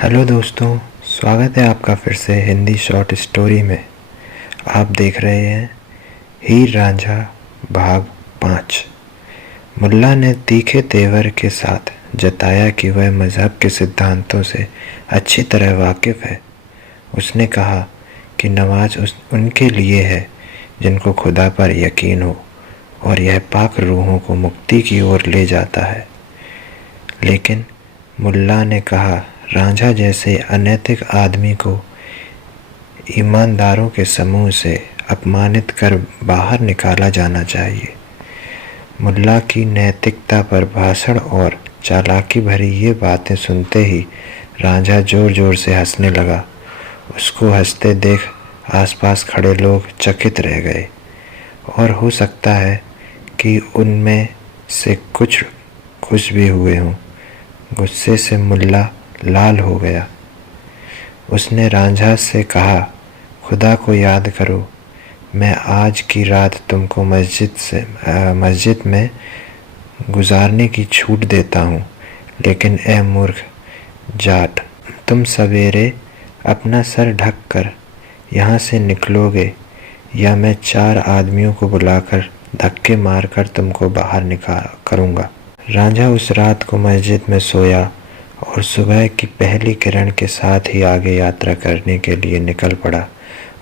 Hello दोस्तों, स्वागत है आपका फिर से हिंदी शॉर्ट स्टोरी में। आप देख रहे हैं हीर रांझा भाग 5। मुल्ला ने तीखे तेवर के साथ जताया कि वह मज़हब के सिद्धांतों से अच्छी तरह वाकिफ़ है। उसने कहा कि नमाज उनके लिए है जिनको खुदा पर यकीन हो और यह पाक रूहों को मुक्ति की ओर ले जाता है। लेकिन मुल्ला ने कहा, रांझा जैसे अनैतिक आदमी को ईमानदारों के समूह से अपमानित कर बाहर निकाला जाना चाहिए। मुल्ला की नैतिकता पर भाषण और चालाकी भरी ये बातें सुनते ही रांझा जोर जोर से हंसने लगा। उसको हंसते देख आसपास खड़े लोग चकित रह गए और हो सकता है कि उनमें से कुछ खुश भी हुए हों। गुस्से से मुल्ला लाल हो गया। उसने रांझा से कहा, खुदा को याद करो, मैं आज की रात तुमको मस्जिद में गुजारने की छूट देता हूँ। लेकिन ए मूर्ख जाट, तुम सवेरे अपना सर ढक कर यहाँ से निकलोगे या मैं 4 आदमियों को बुलाकर धक्के मारकर तुमको बाहर निकाल करूँगा। रांझा उस रात को मस्जिद में सोया और सुबह की पहली किरण के साथ ही आगे यात्रा करने के लिए निकल पड़ा।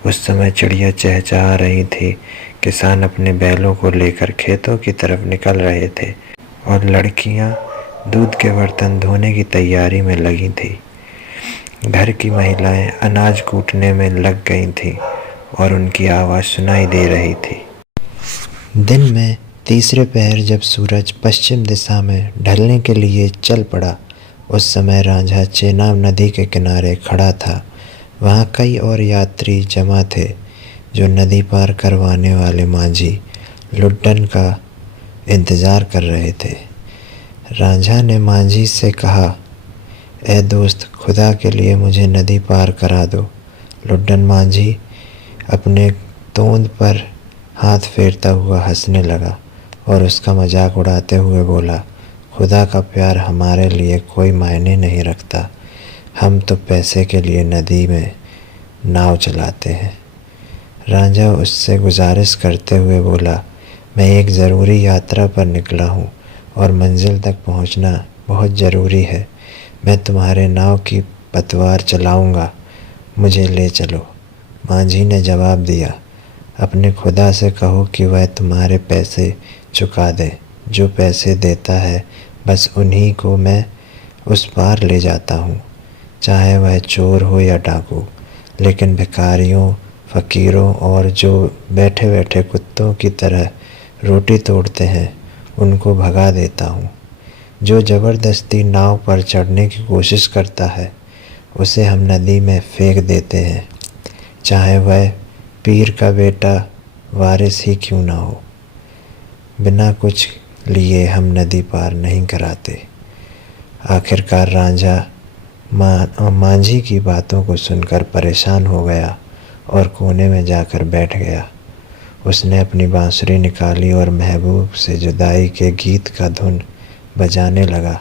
उस समय चिड़िया चहचहा रही थी। किसान अपने बैलों को लेकर खेतों की तरफ निकल रहे थे और लड़कियां दूध के बर्तन धोने की तैयारी में लगी थी। घर की महिलाएं अनाज कूटने में लग गई थीं और उनकी आवाज़ सुनाई दे रही थी। दिन में तीसरे पहर जब सूरज पश्चिम दिशा में ढलने के लिए चल पड़ा, उस समय रांझा चेनाब नदी के किनारे खड़ा था। वहाँ कई और यात्री जमा थे जो नदी पार करवाने वाले मांझी लुड्डन का इंतज़ार कर रहे थे। रांझा ने मांझी से कहा, ए दोस्त, खुदा के लिए मुझे नदी पार करा दो। लुड्डन मांझी अपने तोंद पर हाथ फेरता हुआ हंसने लगा और उसका मजाक उड़ाते हुए बोला, खुदा का प्यार हमारे लिए कोई मायने नहीं रखता। हम तो पैसे के लिए नदी में नाव चलाते हैं। रांझा उससे गुजारिश करते हुए बोला, मैं एक ज़रूरी यात्रा पर निकला हूँ और मंजिल तक पहुँचना बहुत ज़रूरी है। मैं तुम्हारे नाव की पतवार चलाऊँगा, मुझे ले चलो। मांझी ने जवाब दिया, अपने खुदा से कहो कि वह तुम्हारे पैसे चुका दे। जो पैसे देता है बस उन्हीं को मैं उस पार ले जाता हूँ, चाहे वह चोर हो या डाकू। लेकिन भिखारियों, फ़कीरों और जो बैठे बैठे कुत्तों की तरह रोटी तोड़ते हैं, उनको भगा देता हूँ। जो ज़बरदस्ती नाव पर चढ़ने की कोशिश करता है, उसे हम नदी में फेंक देते हैं, चाहे वह पीर का बेटा वारिस ही क्यों ना हो। बिना कुछ लिए हम नदी पार नहीं कराते। आखिरकार रांझा मांझी की बातों को सुनकर परेशान हो गया और कोने में जाकर बैठ गया। उसने अपनी बांसुरी निकाली और महबूब से जुदाई के गीत का धुन बजाने लगा।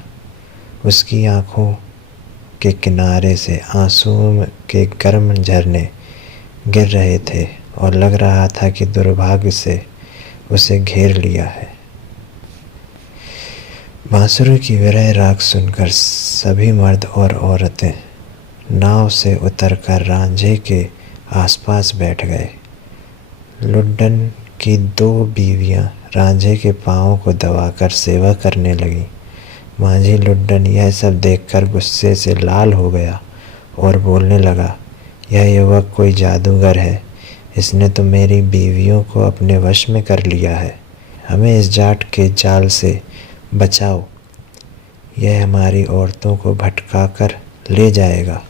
उसकी आँखों के किनारे से आंसुओं के गर्म झरने गिर रहे थे और लग रहा था कि दुर्भाग्य से उसे घेर लिया है। बांसुरी की विरह राग सुनकर सभी मर्द और औरतें नाव से उतरकर रांझे के आसपास बैठ गए। लुड्डन की 2 बीवियां रांझे के पाँव को दबाकर सेवा करने लगीं। मांझी लुड्डन यह सब देखकर गुस्से से लाल हो गया और बोलने लगा, यह युवक कोई जादूगर है। इसने तो मेरी बीवियों को अपने वश में कर लिया है। हमें इस जाट के जाल से बचाओ, यह हमारी औरतों को भटका कर ले जाएगा।